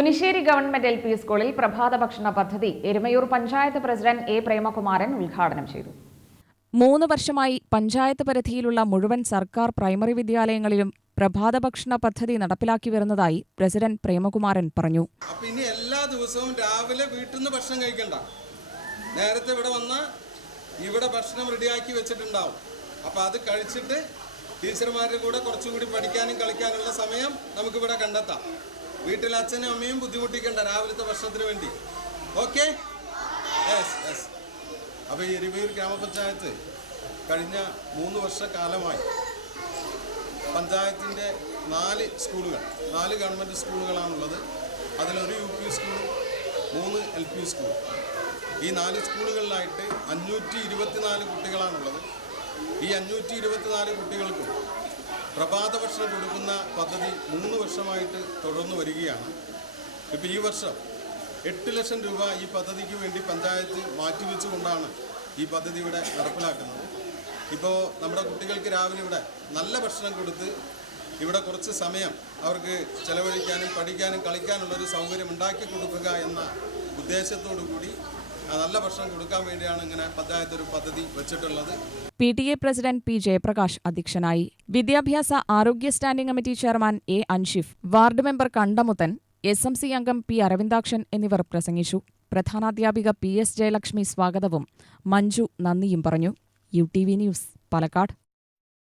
Kunissery government L P സ്കൂളിൽ പ്രഭാത ഭക്ഷണ പദ്ധതി എരുമയൂർ പഞ്ചായത്ത് പ്രസിഡന്റ് എ പ്രേമകുമാരൻ ഉദ്ഘാടനം ചെയ്തു. മൂന്ന് വർഷമായി പഞ്ചായത്ത് പരിധിയിലുള്ള മുഴുവൻ സർക്കാർ പ്രൈമറി വിദ്യാലയങ്ങളിലും പ്രഭാത ഭക്ഷണ പദ്ധതി നടപ്പിലാക്കി വരുന്നതായി പ്രസിഡന്റ് പ്രേമകുമാരൻ പറഞ്ഞു. അപ്പൊ ഇനി എല്ലാ ദിവസവും രാവിലെ വീട്ടിൽ നിന്ന് ഭക്ഷണം കഴിക്കണ്ട. നേരത്തെ ഇവിടെ വന്ന് ഇവിടെ ഭക്ഷണം റെഡിയാക്കി വെച്ചിട്ടുണ്ടാവും. അപ്പൊ അത് കഴിച്ചിട്ട് ടീച്ചർമാരുടെ കൂടെ കുറച്ചും കൂടി പഠിക്കാനും കളിക്കാനുള്ള സമയം നമുക്ക് ഇവിടെ കണ്ടെത്താം. വീട്ടിൽ അച്ഛനും അമ്മയും ബുദ്ധിമുട്ടിക്കണ്ട രാവിലത്തെ ഭക്ഷണത്തിന് വേണ്ടി. ഓക്കെ യെസ് യെസ് ഈ എരിവയൂർ ഗ്രാമപഞ്ചായത്ത് കഴിഞ്ഞ മൂന്ന് വർഷക്കാലമായി പഞ്ചായത്തിന്റെ നാല് സ്കൂളുകൾ നാല് ഗവൺമെന്റ് സ്കൂളുകളാണുള്ളത്. അതിലൊരു യു പി സ്കൂളും മൂന്ന് എൽ പി സ്കൂളും ഈ നാല് സ്കൂളുകളിലായിട്ട് അഞ്ഞൂറ്റി ഇരുപത്തിനാല് കുട്ടികളാണുള്ളത്. ഈ അഞ്ഞൂറ്റി ഇരുപത്തിനാല് കുട്ടികൾക്കും പ്രഭാത ഭക്ഷണം കൊടുക്കുന്ന പദ്ധതി മൂന്ന് വർഷമായിട്ട് തുടർന്നു വരികയാണ്. ഇപ്പോൾ ഈ വർഷം എട്ട് ലക്ഷം രൂപ ഈ പദ്ധതിക്ക് വേണ്ടി പഞ്ചായത്ത് മാറ്റിവെച്ചുകൊണ്ടാണ് ഈ പദ്ധതി ഇവിടെ നടപ്പിലാക്കുന്നത്. ഇപ്പോൾ നമ്മുടെ കുട്ടികൾക്ക് രാവിലെ ഇവിടെ നല്ല ഭക്ഷണം കൊടുത്ത് ഇവിടെ കുറച്ച് സമയം അവർക്ക് ചെലവഴിക്കാനും പഠിക്കാനും കളിക്കാനുള്ളൊരു സൗകര്യം ഉണ്ടാക്കി കൊടുക്കുക എന്ന ഉദ്ദേശത്തോടു കൂടി നല്ല ഭക്ഷണം കൊടുക്കാൻ വേണ്ടിയാണ് ഇങ്ങനെ പഞ്ചായത്ത് ഒരു പദ്ധതി വെച്ചിട്ടുള്ളത്. P T A president P Jayaprakash അധ്യക്ഷനായി. വിദ്യാഭ്യാസ ആരോഗ്യ standing committee chairman A Anshif ward member Kandamuthan S M C അംഗം പി അരവിന്ദാക്ഷൻ എന്നിവർ പ്രസംഗിച്ചു. പ്രധാനാധ്യാപിക പി എസ് ജയലക്ഷ്മി സ്വാഗതവും മഞ്ജു നന്ദിയും പറഞ്ഞു. U T V news Palakkad.